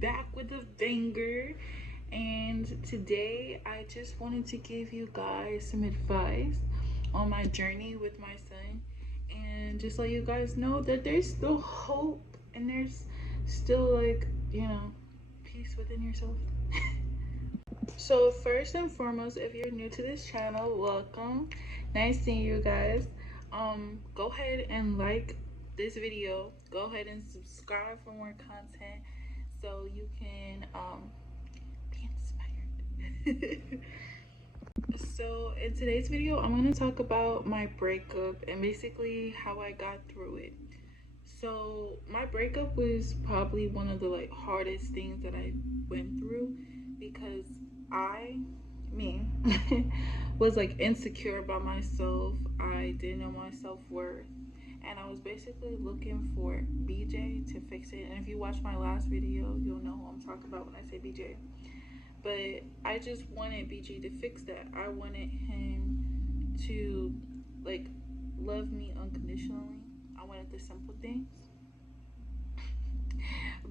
back with a banger. And today I just wanted to give you guys some advice on my journey with my son, and just let you guys know that there's still hope and there's still, like, peace within yourself. So first and foremost, if you're new to this channel, welcome. Nice seeing you guys. Go ahead and like this video. Go ahead and subscribe for more content so you can be inspired. So in today's video, I'm going to talk about my breakup and basically how I got through it. So my breakup was probably one of the hardest things that I went through, because me was insecure about myself. I didn't know my self-worth, and I was basically looking for BJ to fix it. And if you watch my last video, you'll know who I'm talking about when I say BJ. But I just wanted BJ to fix that. I wanted him to love me unconditionally. I wanted the simple things.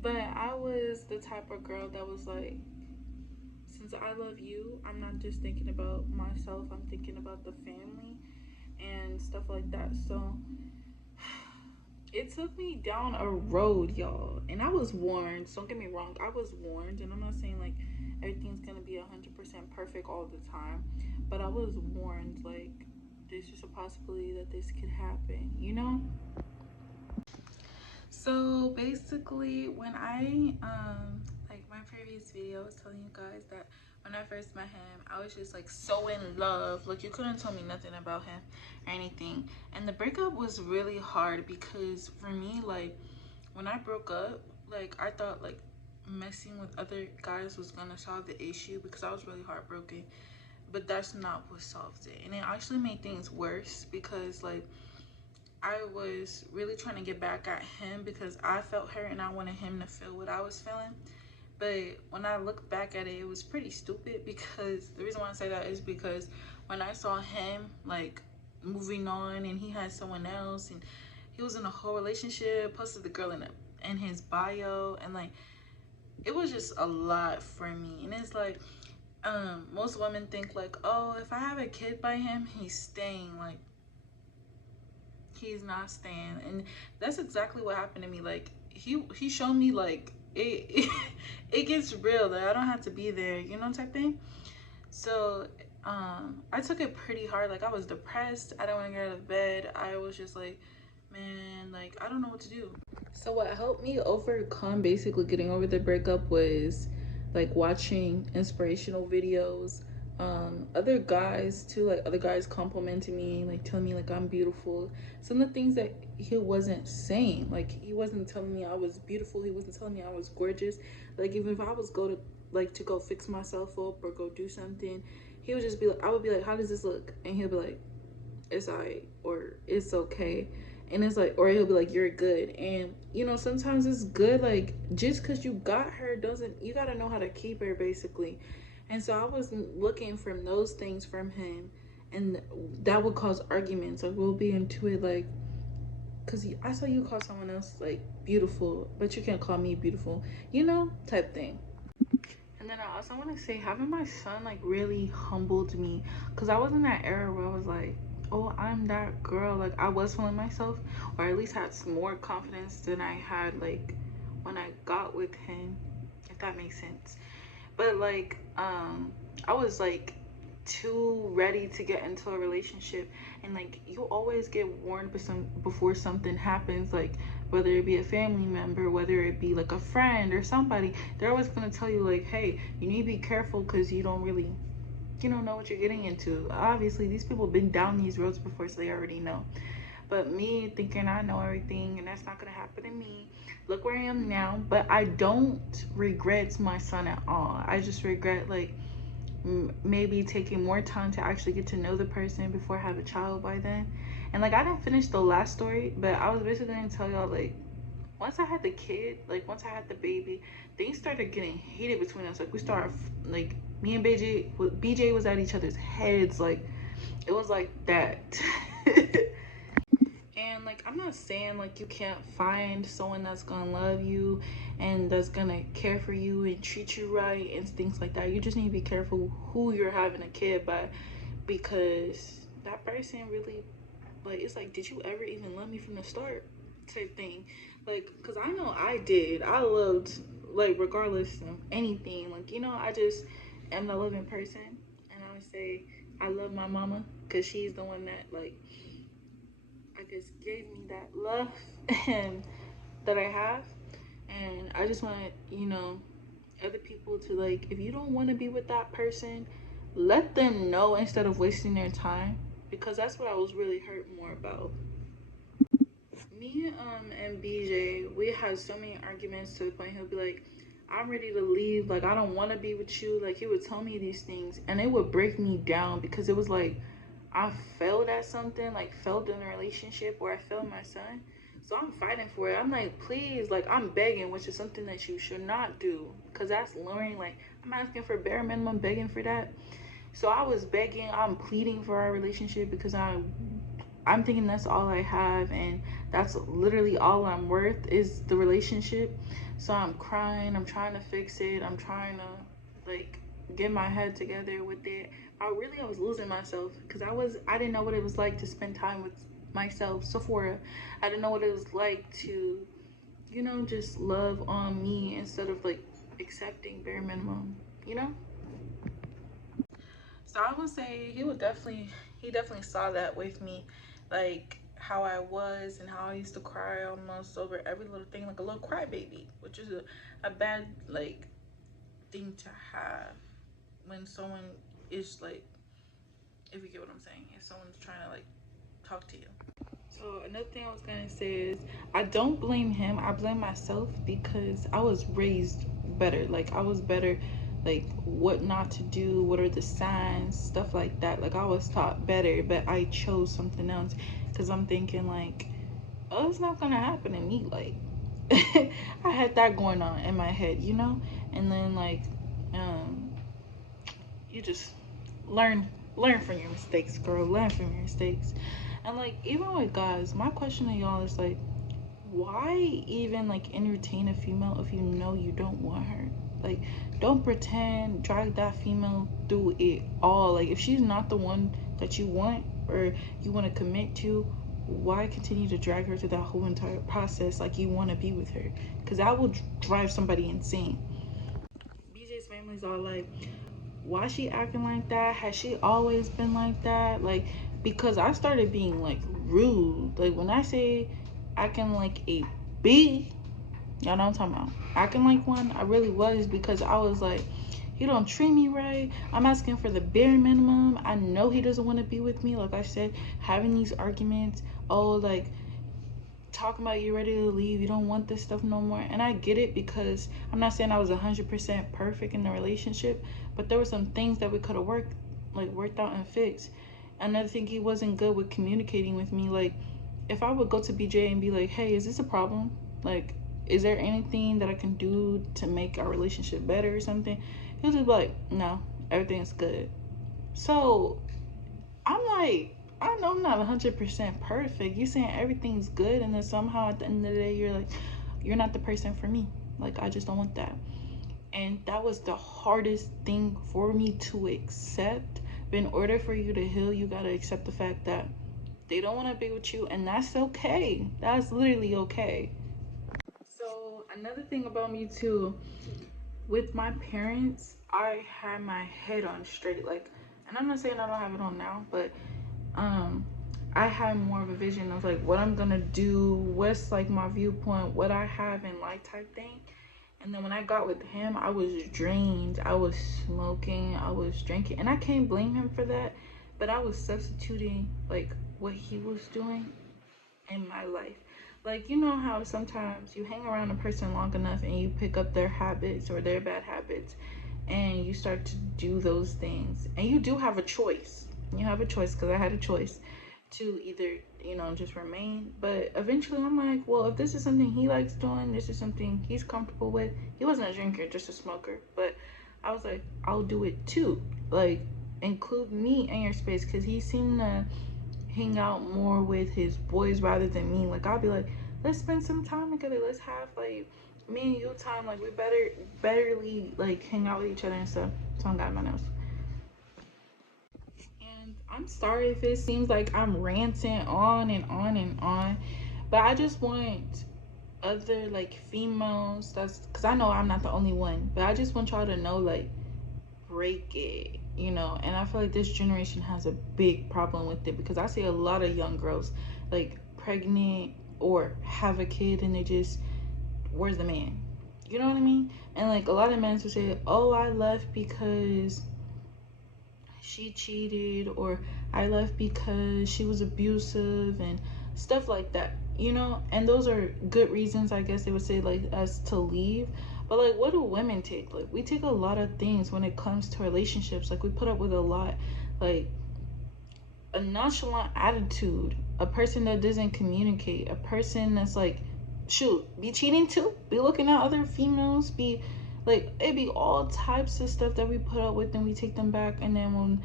But I was the type of girl that was like, since I love you, I'm not just thinking about myself, I'm thinking about the family and stuff like that. So it took me down a road, y'all, and I was warned. So don't get me wrong, I was warned, and I'm not saying everything's gonna be 100% perfect all the time, but I was warned, there's just a possibility that this could happen, So basically, when I my previous video, I was telling you guys that when I first met him, I was just so in love. You couldn't tell me nothing about him or anything. And the breakup was really hard because for me, when I broke up, I thought messing with other guys was gonna solve the issue, because I was really heartbroken. But that's not what solved it. And it actually made things worse, because I was really trying to get back at him because I felt hurt and I wanted him to feel what I was feeling. But when I look back at it, it was pretty stupid, because the reason why I say that is because when I saw him moving on and he had someone else and he was in a whole relationship, posted the girl in his bio, and it was just a lot for me. And it's most women think oh, if I have a kid by him, he's staying. He's not staying. And that's exactly what happened to me. He showed me it it gets real, that I don't have to be there, type thing. So I took it pretty hard. I was depressed, I didn't want to get out of bed. I was just man, I don't know what to do. So what helped me overcome basically getting over the breakup was watching inspirational videos, other guys too, other guys complimenting me, telling me I'm beautiful. Some of the things that he wasn't saying, he wasn't telling me I was beautiful, he wasn't telling me I was gorgeous. Even if I was to go fix myself up or go do something, he would just be I would be how does this look? And he'll be it's alright, or it's okay. And it's or he'll be you're good. And sometimes it's good, just because you got her doesn't, you gotta know how to keep her, basically. And so I was looking for those things from him, and that would cause arguments. We'll be into it because I saw you call someone else beautiful, but you can't call me beautiful, type thing. And then I also want to say, having my son really humbled me, because I was in that era where I was oh, I'm that girl. I was feeling myself, or at least had some more confidence than I had when I got with him, if that makes sense. But I was too ready to get into a relationship, and you always get warned before something happens, whether it be a family member, whether it be a friend or somebody. They're always gonna tell you hey, you need to be careful, because you don't really know what you're getting into. Obviously these people have been down these roads before, so they already know. But me thinking I know everything, and that's not gonna happen to me. Look where I am now. But I don't regret my son at all. I just regret maybe taking more time to actually get to know the person before I have a child by then. And I didn't finish the last story, but I was basically gonna tell y'all once I had the kid, once I had the baby, things started getting heated between us. We started me and BJ was at each other's heads. It was that. And like, I'm not saying like you can't find someone that's gonna love you and that's gonna care for you and treat you right and things like that. You just need to be careful who you're having a kid by, because that person really, like, it's like, did you ever even love me from the start? Type thing. Like, cause I know I did. I loved, like, regardless of anything. Like, I just am a loving person, and I would say I love my mama because she's the one that, like, I guess gave me that love and that I have. And I just want, other people to, like, if you don't want to be with that person, let them know instead of wasting their time, because that's what I was really hurt more about. Me and BJ, we had so many arguments to the point he'll be like, I'm ready to leave, like I don't want to be with you. Like, he would tell me these things and it would break me down, because it was like I failed at something, like failed in a relationship, or I failed my son. So I'm fighting for it. I'm like, please, like I'm begging, which is something that you should not do, because that's lowering. Like, I'm asking for bare minimum, begging for that. So I was begging, I'm pleading for our relationship, because I'm thinking that's all I have, and that's literally all I'm worth is the relationship. So I'm crying, I'm trying to fix it, I'm trying to, like, get my head together with it. I was losing myself, because I didn't know what it was like to spend time with myself, Sephora. I didn't know what it was like to, just love on me instead of like accepting bare minimum, you know? So I would say he definitely saw that with me, like how I was and how I used to cry almost over every little thing, like a little crybaby, which is a bad, like, thing to have when someone is like, if you get what I'm saying, if someone's trying to like talk to you. So another thing I was gonna say is, I don't blame him. I blame myself, because I was raised better. Like, I was better, like what not to do, what are the signs, stuff like that. Like, I was taught better, but I chose something else, because I'm thinking like, oh, it's not gonna happen to me. Like, I had that going on in my head, And then like, um, you just learn learn from your mistakes, girl. Learn from your mistakes. And like, even with guys, my question to y'all is like, why even like entertain a female if you know you don't want her? Like, don't pretend, drag that female through it all. Like, if she's not the one that you want or you want to commit to, why continue to drag her through that whole entire process like you want to be with her? Because that will drive somebody insane. BJ's family's all like, why she acting like that? Has she always been like that? Like, because I started being like rude. Like, when I say acting like a B, y'all know what I'm talking about. Acting like one, I really was, because I was like, he don't treat me right. I'm asking for the bare minimum. I know he doesn't want to be with me. Like I said, having these arguments, oh, like talking about you ready to leave, you don't want this stuff no more. And I get it, because I'm not saying I was 100% perfect in the relationship, but there were some things that we could have worked out and fixed. Another thing, he wasn't good with communicating with me. Like, if I would go to BJ and be like, hey, is this a problem? Like, is there anything that I can do to make our relationship better or something? He'll just be like, no, everything's good. So I'm like, I know I'm not 100% perfect. You saying everything's good, and then somehow at the end of the day, you're like, you're not the person for me. Like, I just don't want that. And that was the hardest thing for me to accept. But in order for you to heal, you gotta accept the fact that they don't want to be with you, and that's okay. That's literally okay. So another thing about me too, with my parents, I had my head on straight. Like, and I'm not saying I don't have it on now, but um I had more of a vision of like what I'm gonna do, what's like my viewpoint, what I have in life type thing. And then when I got with him, I was drained. I was smoking, I was drinking, and I can't blame him for that, but I was substituting like what he was doing in my life. Like, you know how sometimes you hang around a person long enough and you pick up their habits or their bad habits, and you start to do those things, and you do have a choice. You have a choice, because I had a choice to either, just remain. But eventually I'm like, well, if this is something he likes doing, this is something he's comfortable with. He wasn't a drinker, just a smoker, but I was like, I'll do it too. Like, include me in your space, because hang out more with his boys rather than me. Like I'll be like, let's spend some time together. Let's have like me and you time. Like we betterly like hang out with each other and stuff. So I'm got my nose. And I'm sorry if it seems like I'm ranting on and on and on, but I just want other like females, that's because I know I'm not the only one, but I just want y'all to know, like, break it, you know. And I feel like this generation has a big problem with it because I see a lot of young girls like pregnant or have a kid and they just, where's the man, you know what I mean? And like a lot of men will say, oh, I left because she cheated, or I left because she was abusive and stuff like that, you know. And those are good reasons, I guess they would say, like, us to leave. But like, what do women take? Like, we take a lot of things when it comes to relationships. Like, we put up with a lot, like a nonchalant attitude, a person that doesn't communicate, a person that's like, shoot, be cheating too, be looking at other females, be like, it be all types of stuff that we put up with and we take them back. And then when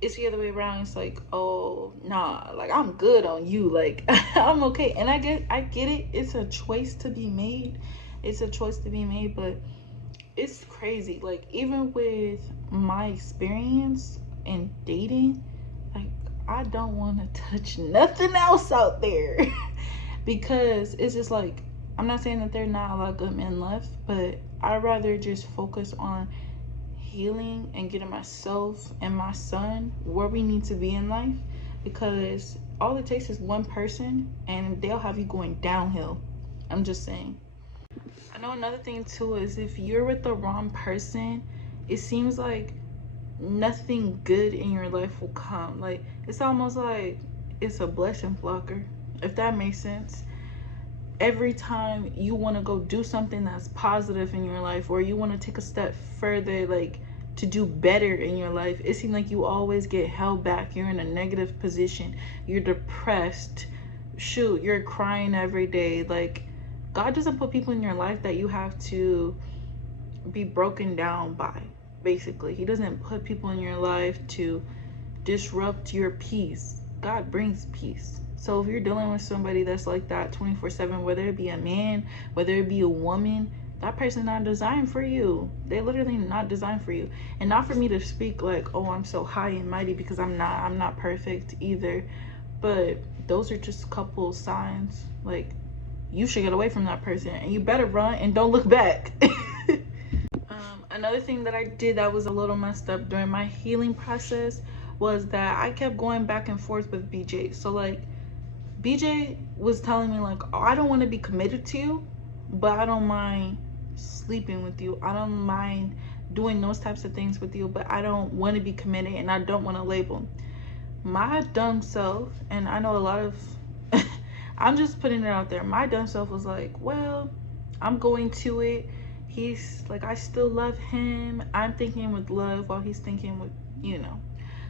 it's the other way around, it's like, oh nah, like I'm good on you, like I'm okay. And I get it, it's a choice to be made, it's a choice to be made, but it's crazy. Like, even with my experience in dating, like, I don't want to touch nothing else out there because it's just like, I'm not saying that there are not a lot of good men left, but I'd rather just focus on healing and getting myself and my son where we need to be in life, because all it takes is one person and they'll have you going downhill. I'm just saying. I know another thing too is if you're with the wrong person, it seems like nothing good in your life will come. Like, it's almost like it's a blessing blocker, if that makes sense. Every time you want to go do something that's positive in your life, or you want to take a step further, like to do better in your life, it seems like you always get held back. You're in a negative position, you're depressed, shoot, you're crying every day. Like, God doesn't put people in your life that you have to be broken down by. Basically, he doesn't put people in your life to disrupt your peace. God brings peace. So if you're dealing with somebody that's like that 24/7, whether it be a man, whether it be a woman, that person's not designed for you. They're literally not designed for you. And not for me to speak like, oh, I'm so high and mighty, because I'm not perfect either. But those are just a couple signs. Like, you should get away from that person and you better run and don't look back. Another thing that I did that was a little messed up during my healing process was that I kept going back and forth with BJ. So like, BJ was telling me like, oh, I don't want to be committed to you, but I don't mind sleeping with you. I don't mind doing those types of things with you, but I don't want to be committed and I don't want to label. My dumb self, and I know a lot of I'm just putting it out there, my dumb self was like, well, I'm going to it. He's like, I still love him. I'm thinking with love while he's thinking with, you know.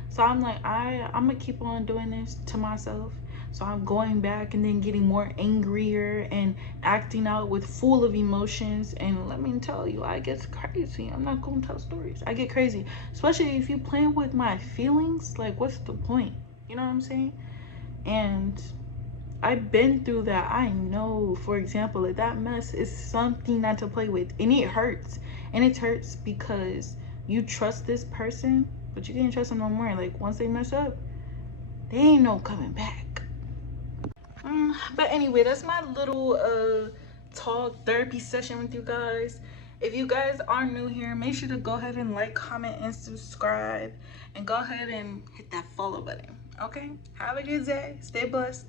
So I'm like, I'm gonna keep on doing this to myself. So I'm going back and then getting more angrier and acting out with full of emotions. And let me tell you, I get crazy. I'm not gonna tell stories. I get crazy, especially if you playing with my feelings. Like, what's the point? You know what I'm saying? And I've been through that. I know, for example, like, that mess is something not to play with, and it hurts. And it hurts because you trust this person, but you can't trust them no more. Like, once they mess up, they ain't no coming back. But anyway, that's my little talk therapy session with you guys. If you guys are new here, make sure to go ahead and like, comment, and subscribe, and go ahead and hit that follow button. Okay, have a good day, stay blessed.